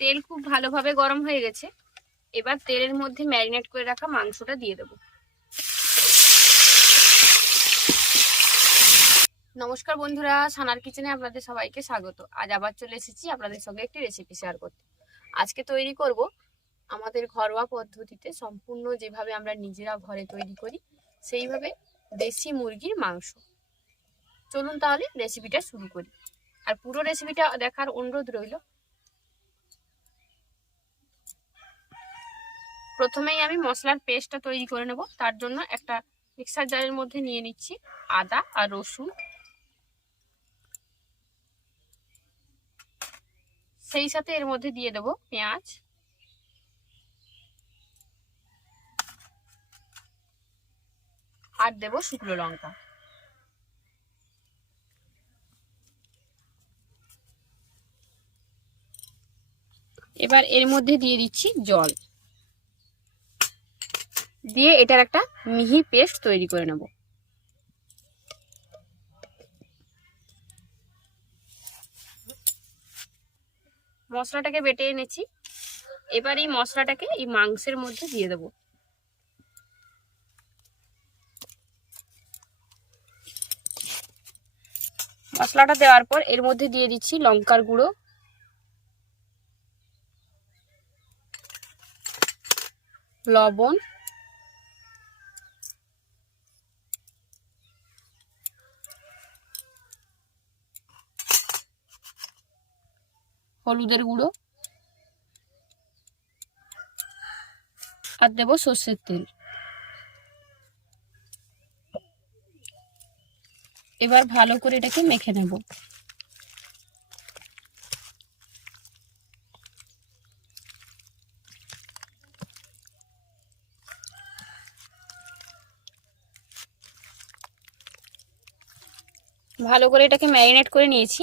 তেল খুব ভালোভাবে গরম হয়ে গেছে। এবার তেলের মধ্যে ম্যারিনেট করে রাখা মাংসটা দিয়ে দেবো। নমস্কার বন্ধুরা, সানার কিচেনে আপনাদের সবাইকে স্বাগত। আজ আবার চলে এসেছি আপনাদের সঙ্গে একটি রেসিপি শেয়ার করতে। আজকে তৈরি করব আমাদের ঘরোয়া পদ্ধতিতে সম্পূর্ণ যেভাবে আমরা নিজেরা ঘরে তৈরি করি, সেইভাবে দেশি মুরগির মাংস। চলুন তাহলে রেসিপিটা শুরু করি। আর পুরো রেসিপিটা দেখার অনুরোধ রইল প্রথমেই আমি মশলার পেস্টটা তৈরি করে নেব। তার জন্য একটা মিক্সার জারের মধ্যে নিয়ে নিচ্ছি আদা আর রসুন। সেই সাথে এর মধ্যে দিয়ে দেব পেঁয়াজ। আর দেব শুকনো লঙ্কা। এবার এর মধ্যে দিয়ে দিচ্ছি জল। দিয়ে এটার একটা মিহি পেস্ট তৈরি করে নেব। মশলাটাকে বেটে এনেছি এবার এই মশলাটাকে এই মাংসের মধ্যে দিয়ে দেব। মশলাটা দেওয়ার পর এর মধ্যে দিয়ে দিচ্ছি লঙ্কার গুঁড়ো। লবণ। হলুদের গুঁড়ো। আর দেবো সর্ষের তেল। এবার ভালো করে এটাকে মেখে নেব। ভালো করে এটাকে ম্যারিনেট করে নিয়েছি।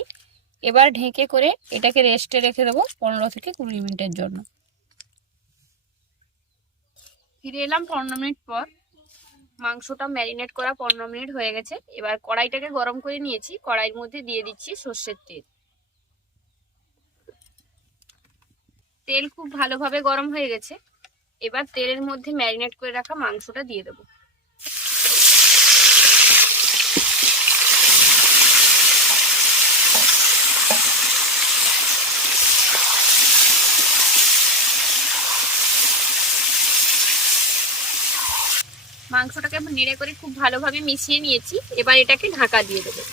এবার ঢেকে করে এটাকে রেস্টে রেখে দেবো পনেরো থেকে কুড়ি মিনিটের জন্য। ফিরে এলাম পনেরো মিনিট পর। মাংসটা ম্যারিনেট করা পনেরো মিনিট হয়ে গেছে। এবার কড়াইটাকে গরম করে নিয়েছি। কড়াইয়ের মধ্যে দিয়ে দিচ্ছি সর্ষের তেল। তেল খুব ভালোভাবে গরম হয়ে গেছে। এবার তেলের মধ্যে ম্যারিনেট করে রাখা মাংসটা দিয়ে দেবো। মাংসটাকে আমি নেড়ে করে খুব ভালোভাবে মিশিয়ে নিয়েছি। এবার এটাকে ঢাকা দিয়ে দেবো।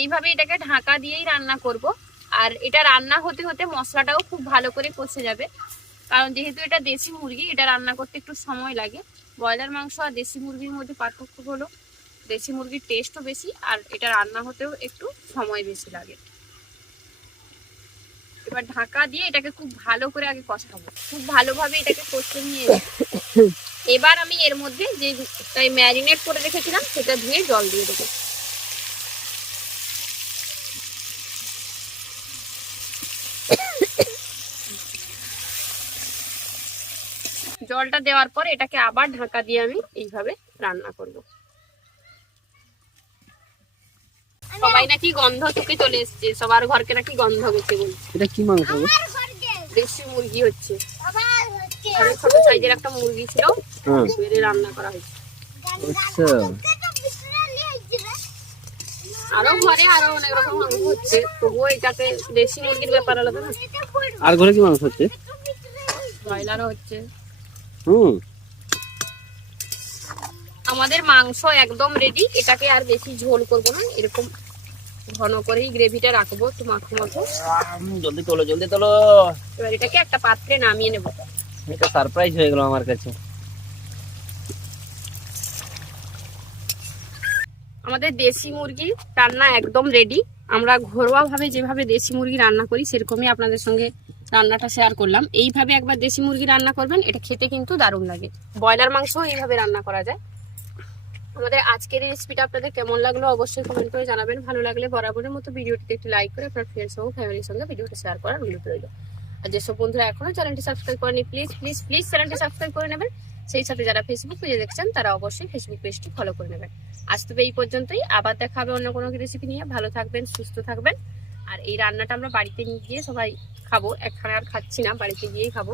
এইভাবে এটাকে ঢাকা দিয়েই রান্না করব। আর এটা রান্না হতে হতে মশলাটাও খুব ভালো করে কষে যাবে। কারণ যেহেতু এটা দেশি মুরগি, এটা রান্না করতে একটু সময় লাগে। ব্রয়লার মাংস আর দেশি মুরগির মধ্যে পার্থক্য হলো, দেশি মুরগির টেস্টও বেশি আর এটা রান্না হতেও একটু সময় বেশি লাগে। এবার ঢাকা দিয়ে এটাকে খুব ভালো করে আগে কষাবো। খুব ভালোভাবে এটাকে কষতে নিয়ে এবার আমি এর মধ্যে যে তাই ম্যারিনেট করে রেখেছিলাম সেটা ধুয়ে জল দিয়ে দেবো। জলটা দেওয়ার পর এটাকে আবার ঢাকা দিয়ে আমি এইভাবে রান্না করব। সবাই নাকি গন্ধ থেকে চলে এসছে সবার ঘরকে নাকি গন্ধ গেছে বলছে। এটা কি মাংস? দেশি মুরগি হচ্ছে। ঘরে ছোট সাইজের একটা মুরগি ছিল বেড়ে রান্না করা হয়েছে। আচ্ছা। আরও ঘরে আরও অনেক রকম মাংস হচ্ছে তবুও এটাকে দেশি মুরগির ব্যাপার আলাদা না। আর ঘরে কি মাংস হচ্ছে? ব্রয়লারও হচ্ছে। হুম। আমাদের মাংস একদম রেডি এটাকে আর বেশি ঝোল করব না এরকম ঘন করেই গ্রেভিটা রাখব একটু মাখো মাখো। জলদি তোলো জলদি তোলো। এবার এটাকে একটা পাত্রে নামিয়ে নেব। এটা সারপ্রাইজ হয়ে গেল আমার কাছে। আমাদের দেশি মুরগি রান্না একদম রেডি আমরা ঘরোয়া ভাবে যেভাবে দেশি মুরগি রান্না করি সেরকমই আপনাদের সঙ্গে রান্নাটা শেয়ার করলাম। এইভাবে একবার দেশি মুরগি রান্না করবেন এটা খেতে কিন্তু দারুণ লাগে। ব্রয়লার মাংস এইভাবে রান্না করা যায়। আমাদের আজকের এই রেসিপিটা আপনাদের কেমন লাগল অবশ্যই কমেন্ট করে জানাবেন। ভালো লাগলে বরাবরের মতো ভিডিওটিতে একটি লাইক করে আপনার ফ্রেন্ডস ও ফ্যামিলির সঙ্গে ভিডিওটা শেয়ার করার অনুরোধ রইল। আর যেসব বন্ধুরা এখনও চ্যানেলটি সাবস্ক্রাইব করেনি প্লিজ প্লিজ প্লিজ চ্যানেলটি সাবস্ক্রাইব করে নেবেন। সেই সাথে যারা ফেসবুক পেজে দেখছেন তারা অবশ্যই ফেসবুক পেজটি ফলো করে নেবেন। আজ তবে এই পর্যন্তই। আবার দেখা হবে অন্য কোনো রেসিপি নিয়ে। ভালো থাকবেন সুস্থ থাকবেন। আর এই রান্নাটা আমরা বাড়িতে নিয়ে গিয়ে সবাই খাব। একখানে আর খাচ্ছি না বাড়িতে গিয়েই খাব।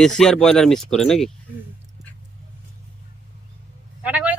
দেশি আর ব্রয়লার মিক্স করে নাকি? টাটা করে